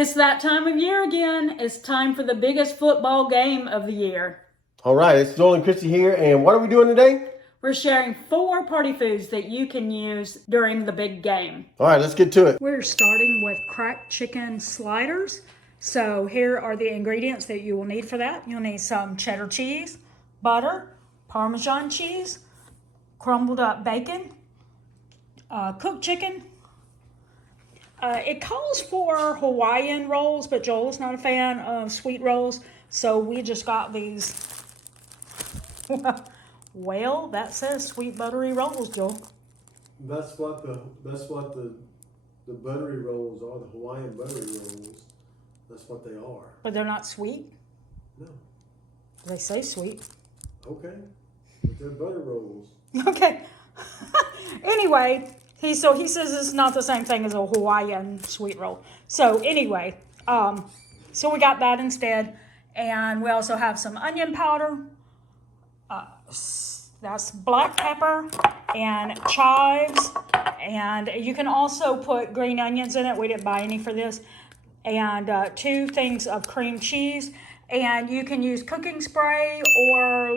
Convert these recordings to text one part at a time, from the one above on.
It's that time of year again. It's time for the biggest football game of the year. All right, it's Joel and Christy here, and what are we doing today? We're sharing 4 party foods that you can use during the big game. All right, let's get to it. We're starting with cracked chicken sliders. So here are the ingredients that you will need for that. You'll need some cheddar cheese, butter, Parmesan cheese, crumbled up bacon, cooked chicken. It calls for Hawaiian rolls, but Joel's not a fan of sweet rolls, so we just got these. Well, that says sweet buttery rolls, Joel. That's what the buttery rolls are, the Hawaiian buttery rolls. That's what they are. But they're not sweet? No. They say sweet. Okay. But they're butter rolls. Okay. Anyway, he says it's not the same thing as a Hawaiian sweet roll. So anyway, so we got that instead. And we also have some onion powder. That's black pepper and chives. And you can also put green onions in it. We didn't buy any for this. And 2 things of cream cheese. And you can use cooking spray or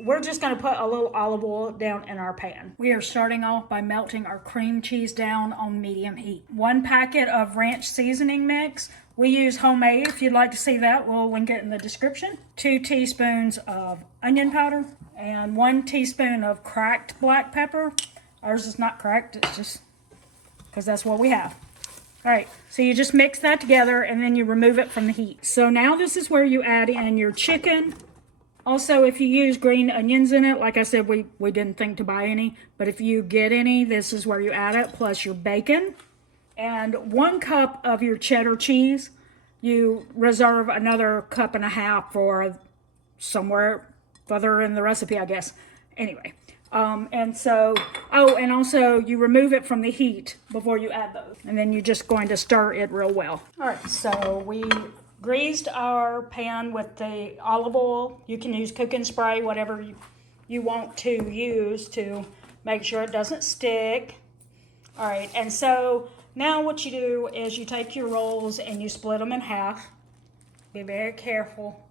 we're just going to put a little olive oil down in our pan. We are starting off by melting our cream cheese down on medium heat. 1 packet of ranch seasoning mix. We use homemade. If you'd like to see that, we'll link it in the description. 2 teaspoons of onion powder and 1 teaspoon of cracked black pepper. Ours is not cracked, it's just because that's what we have. All right, so you just mix that together and then you remove it from the heat. So now this is where you add in your chicken. Also, if you use green onions in it, like I said, we didn't think to buy any, but if you get any, this is where you add it, plus your bacon. And 1 cup of your cheddar cheese. You reserve another 1.5 cups for somewhere further in the recipe, I guess. Anyway. And also you remove it from the heat before you add those. And then you're just going to stir it real well. All right, so we greased our pan with the olive oil. You can use cooking spray, whatever you want to use to make sure it doesn't stick. All right, and so now what you do is you take your rolls and you split them in half. Be very careful.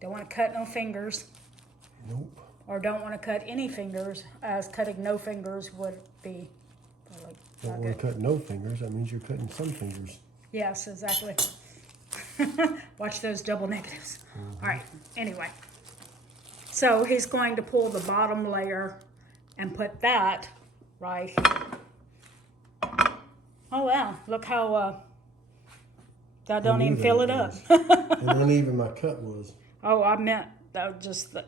Don't want to cut no fingers. Nope. Or don't want to cut any fingers, as cutting no fingers would be Don't want to cut no fingers. That means you're cutting some fingers. Yes, exactly. Watch those double negatives. All right, anyway. So he's going to pull the bottom layer and put that right here. Oh, wow. Look how that don't even fill it up. And uneven my cut was. Oh, I meant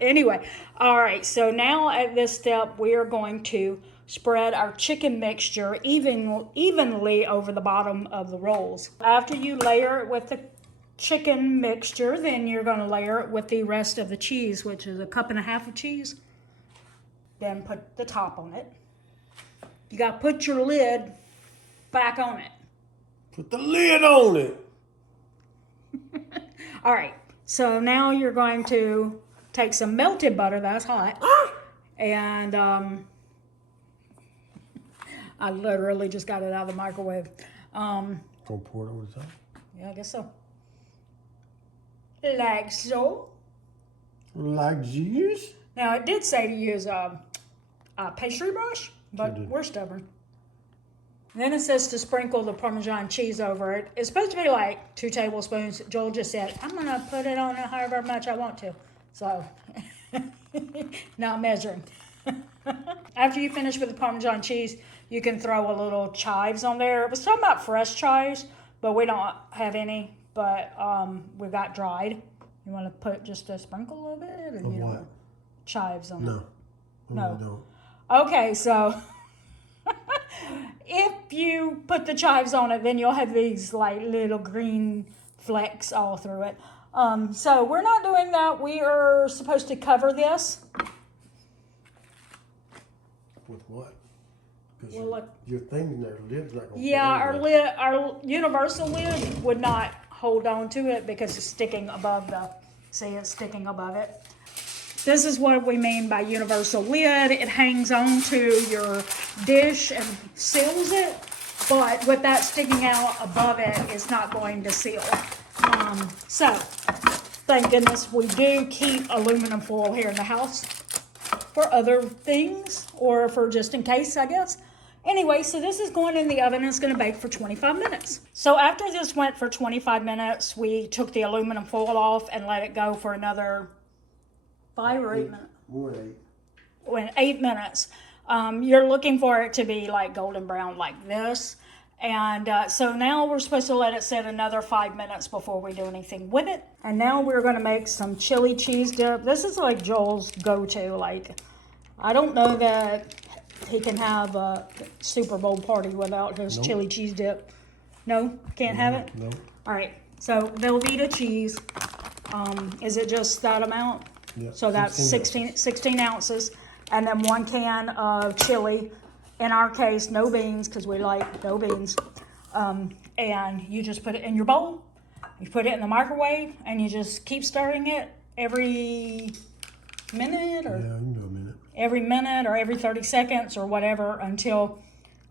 anyway. All right, so now at this step, we are going to spread our chicken mixture evenly over the bottom of the rolls. After you layer it with the chicken mixture, then you're going to layer it with the rest of the cheese, which is 1.5 cups of cheese. Then put the top on it. You got to put your lid back on it. Put the lid on it. All right. So now you're going to take some melted butter, that's hot, and I literally just got it out of the microwave. Gonna pour it over the top? Yeah, I guess so. Like so. Like this? Now it did say to use a pastry brush, but we're stubborn. Then it says to sprinkle the Parmesan cheese over it. It's supposed to be like 2 tablespoons. Joel just said, I'm going to put it on however much I want to. So, not measuring. After you finish with the Parmesan cheese, you can throw a little chives on there. It was talking about fresh chives, but we don't have any. But we got dried. You want to put just a sprinkle of it? Or you what? don't? Chives on No. it? No. I don't. Okay, so... If you put the chives on it, then you'll have these little green flecks all through it. So we're not doing that. We are supposed to cover this. With what? Because Well, your thing there, lid's not going to Yeah, our universal lid would not hold on to it because it's sticking above it's sticking above it. This is what we mean by universal lid. It hangs on to your dish and seals it. but with that sticking out above it, it's not going to seal. So thank goodness we do keep aluminum foil here in the house for other things, or for just in case, I guess. Anyway, so this is going in the oven and it's going to bake for 25 minutes. So after this went for 25 minutes, we took the aluminum foil off and let it go for another 5 or 8 minutes. More than 8. When 8 minutes. You're looking for it to be like golden brown like this. And so now we're supposed to let it sit another 5 minutes before we do anything with it. And now we're going to make some chili cheese dip. This is like Joel's go-to. Like, I don't know that he can have a Super Bowl party without his chili cheese dip. No? Can't have it? No. All right. So Velveeta cheese. Is it just that amount? Yeah. So that's 16 ounces. And then 1 can of chili. In our case, no beans, because we like no beans. And you just put it in your bowl. You put it in the microwave, and you just keep stirring it every minute, or Yeah, you can do a minute. every minute, or every 30 seconds, or whatever, until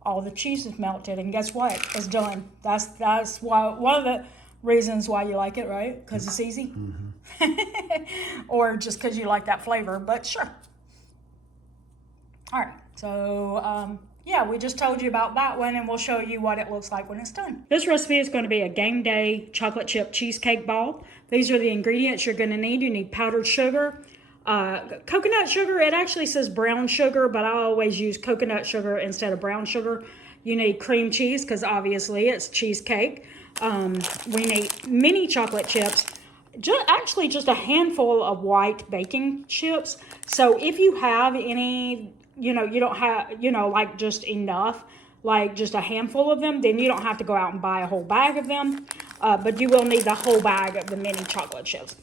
all the cheese is melted. And guess what? It's done. That's why, one of the reasons why you like it, right? Because it's easy, or just because you like that flavor. But sure. All right, so yeah, we just told you about that one, and we'll show you what it looks like when it's done. This recipe is going to be a game day chocolate chip cheesecake ball. These are the ingredients you're going to need. You need powdered sugar, coconut sugar. It actually says brown sugar, but I always use coconut sugar instead of brown sugar. You need cream cheese, because obviously it's cheesecake. We need mini chocolate chips. Actually just a handful of white baking chips. So if you have any, you don't have, like just enough, like just a handful of them, then you don't have to go out and buy a whole bag of them. But you will need the whole bag of the mini chocolate chips.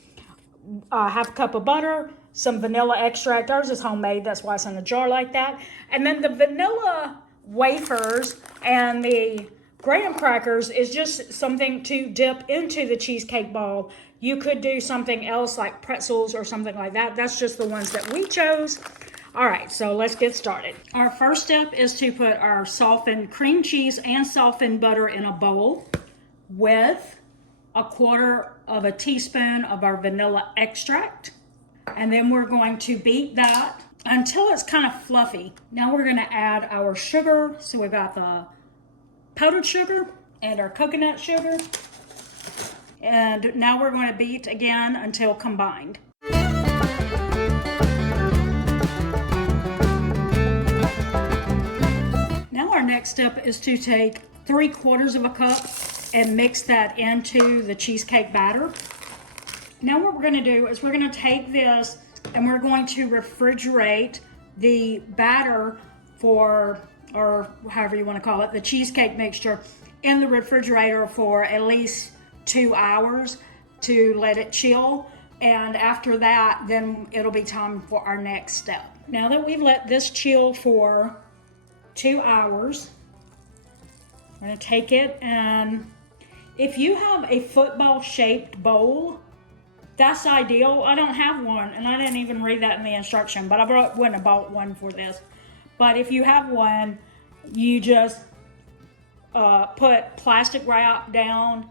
Half a cup of butter, some vanilla extract. Ours is homemade, that's why it's in a jar like that. And then the vanilla wafers and the graham crackers is just something to dip into the cheesecake ball. You could do something else like pretzels or something like that. That's just the ones that we chose. All right, so let's get started. Our first step is to put our softened cream cheese and softened butter in a bowl with 1/4 teaspoon of our vanilla extract. And then we're going to beat that until it's kind of fluffy. Now we're gonna add our sugar. So we've got the powdered sugar and our coconut sugar. And now we're going to beat again until combined. Now our next step is to take 3/4 cup and mix that into the cheesecake batter. Now what we're going to do is we're going to take this and we're going to refrigerate the batter for, or however you want to call it, the cheesecake mixture in the refrigerator for at least 2 hours to let it chill. And after that, then it'll be time for our next step. Now that we've let this chill for 2 hours, I'm going to take it, and if you have a football shaped bowl, that's ideal. I don't have one, and I didn't even read that in the instruction, but I went and bought one for this. But if you have one, you just put plastic wrap down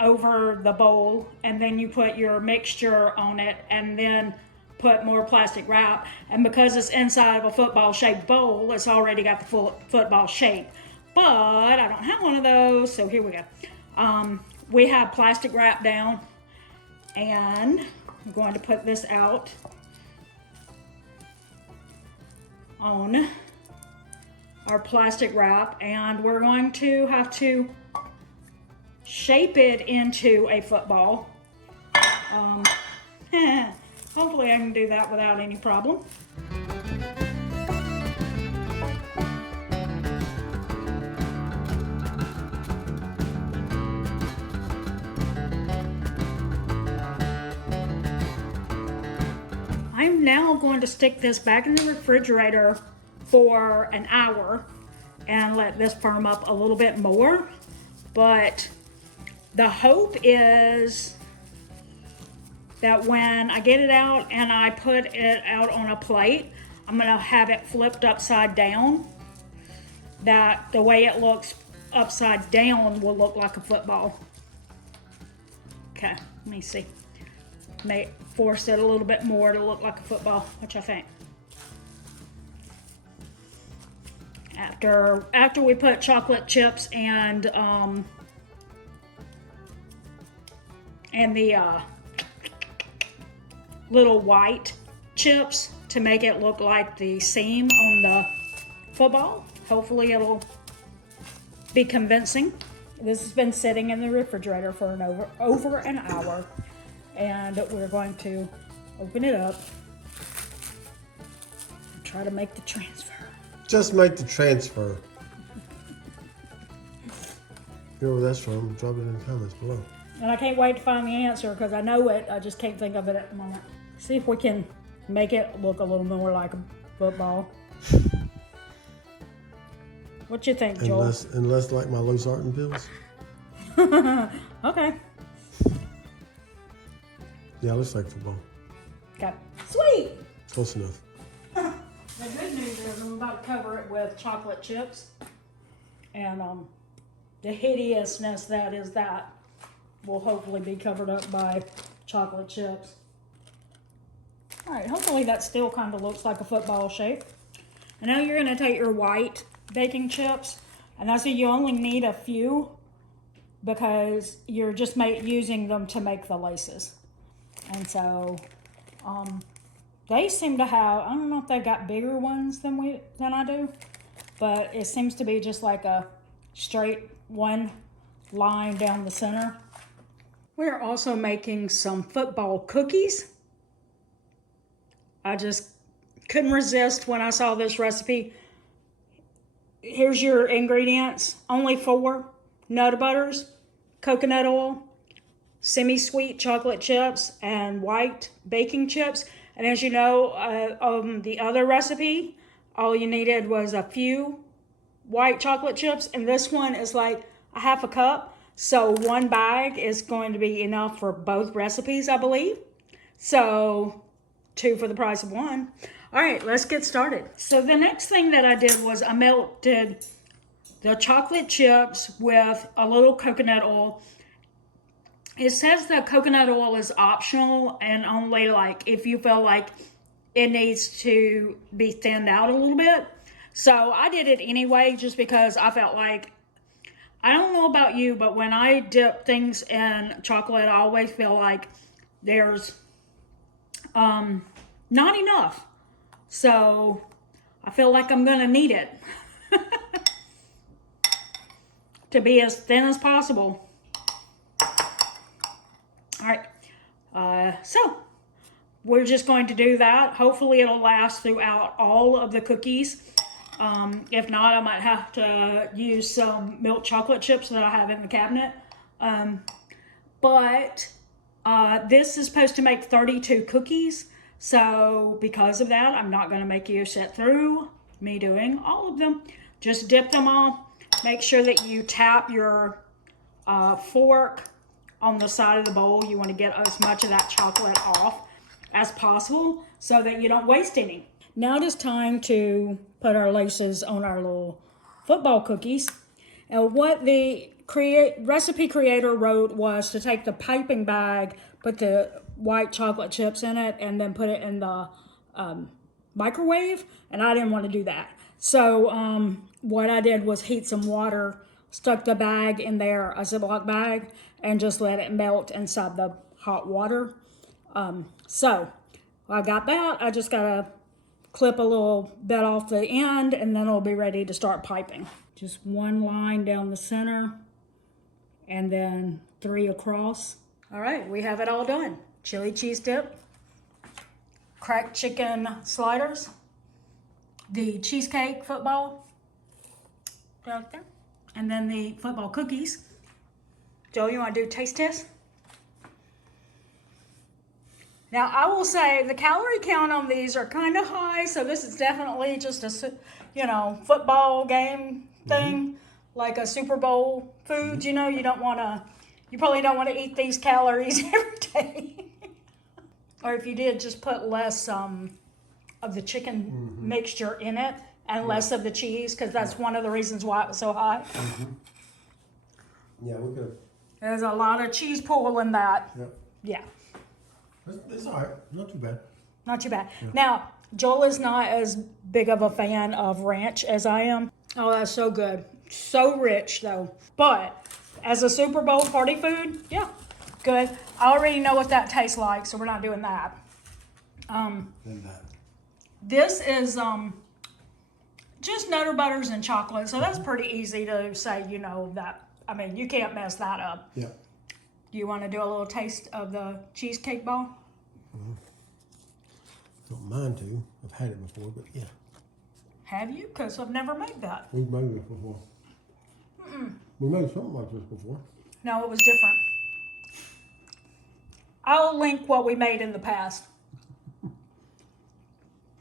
over the bowl, and then you put your mixture on it, and then put more plastic wrap. And because it's inside of a football shaped bowl, it's already got the football shape. But I don't have one of those, so here we go. We have plastic wrap down, and I'm going to put this out on our plastic wrap, and we're going to have to shape it into a football. Hopefully I can do that without any problem. I'm now going to stick this back in the refrigerator for an hour and let this firm up a little bit more. But the hope is that when I get it out and I put it out on a plate, I'm gonna have it flipped upside down that the way it looks upside down will look like a football. Okay, let me see. May force it a little bit more to look like a football. What you think? After we put chocolate chips and the little white chips to make it look like the seam on the football. Hopefully it'll be convincing. This has been sitting in the refrigerator for over an hour, and we're going to open it up and try to make the transfer. Just make the transfer. You know where that's from? Drop it in the comments below. And I can't wait to find the answer because I know it. I just can't think of it at the moment. See if we can make it look a little more like a football. What you think, Joel? And less like my losartan pills. Okay. Yeah, looks like football. Okay. Sweet. Close enough. The good news is I'm about to cover it with chocolate chips, and the hideousness that will hopefully be covered up by chocolate chips. All right, hopefully that still kind of looks like a football shape. And now you're going to take your white baking chips, and I see you only need a few because you're just using them to make the laces. And so they seem to have, I don't know if they've got bigger ones than I do, but it seems to be just like a straight one line down the center. We're also making some football cookies. I just couldn't resist when I saw this recipe. Here's your ingredients. Only 4 nut butters, coconut oil, semi-sweet chocolate chips, and white baking chips. And as you know, on the other recipe, all you needed was a few white chocolate chips, and this one is like a half a cup. So 1 bag is going to be enough for both recipes, I believe. So 2 for the price of 1. All right, let's get started. So the next thing that I did was I melted the chocolate chips with a little coconut oil. It says that coconut oil is optional and only like if you feel like it needs to be thinned out a little bit. So I did it anyway just because I felt like, I don't know about you, but when I dip things in chocolate, I always feel like there's not enough. So I feel like I'm going to need it to be as thin as possible. All right, so we're just going to do that. Hopefully it'll last throughout all of the cookies. If not, I might have to use some milk chocolate chips that I have in the cabinet. But this is supposed to make 32 cookies. So because of that, I'm not going to make you sit through me doing all of them. Just dip them all. Make sure that you tap your fork on the side of the bowl. You want to get as much of that chocolate off as possible so that you don't waste any. Now it is time to put our laces on our little football cookies. And what the recipe creator wrote was to take the piping bag, put the white chocolate chips in it, and then put it in the microwave. And I didn't want to do that. So what I did was heat some water, stuck the bag in there, a Ziploc bag, and just let it melt inside the hot water. So I got that. I just got to clip a little bit off the end, and then it'll be ready to start piping. Just 1 line down the center, and then 3 across. All right, we have it all done. Chili cheese dip, cracked chicken sliders, the cheesecake football out there, and then the football cookies. Joe, you want to do a taste test? Now, I will say the calorie count on these are kind of high, so this is definitely just a, football game thing, like a Super Bowl food. You know, you probably don't want to eat these calories every day. Or if you did, just put less of the chicken mixture in it and less of the cheese, because that's one of the reasons why it was so high. Yeah, we could. There's a lot of cheese pool in that. Yep. Yeah, It's all right. Not too bad. not too bad. Now, Joel is not as big of a fan of ranch as I am. Oh, that's so good. So rich, though. But as a Super Bowl party food, yeah, good. I already know what that tastes like, so we're not doing that. This is just Nutter Butters and chocolate, so that's pretty easy to say, you know, that. I mean, you can't mess that up. Yeah. Do you want to do a little taste of the cheesecake ball? Don't mind to. I've had it before, but yeah. Have you? Because I've never made that. We've made this before. We made something like this before. No, it was different. I'll link what we made in the past.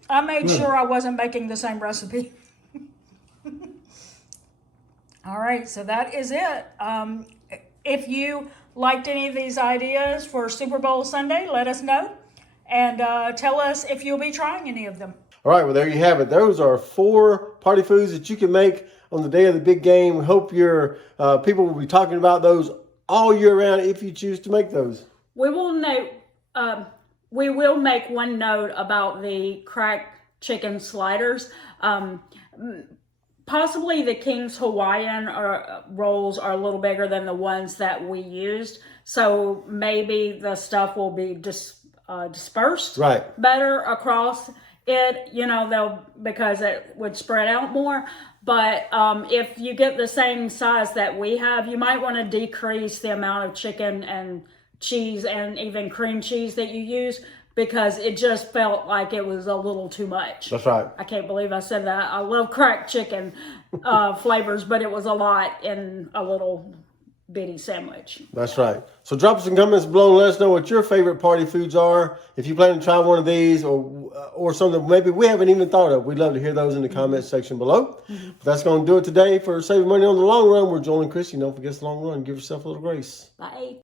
I made sure I wasn't making the same recipe. All right, so that is it. If you liked any of these ideas for Super Bowl Sunday, let us know. And tell us if you'll be trying any of them. All right, well, there you have it. Those are 4 party foods that you can make on the day of the big game. We hope your people will be talking about those all year round if you choose to make those. We will note. We will make one note about the cracked chicken sliders. Possibly the King's Hawaiian rolls are a little bigger than the ones that we used, so maybe the stuff will be dispersed better across it. You know, because it would spread out more. But if you get the same size that we have, you might want to decrease the amount of chicken and cheese and even cream cheese that you use, because it just felt like it was a little too much. That's right. I can't believe I said that. I love cracked chicken flavors, but it was a lot in a little bitty sandwich. That's right. So drop us some comments below and let us know what your favorite party foods are. If you plan to try one of these or something maybe we haven't even thought of, we'd love to hear those in the comments section below. But that's going to do it today for Saving Money on the Long Run. We're Joel and Christy. Don't forget the long run. Give yourself a little grace. Bye.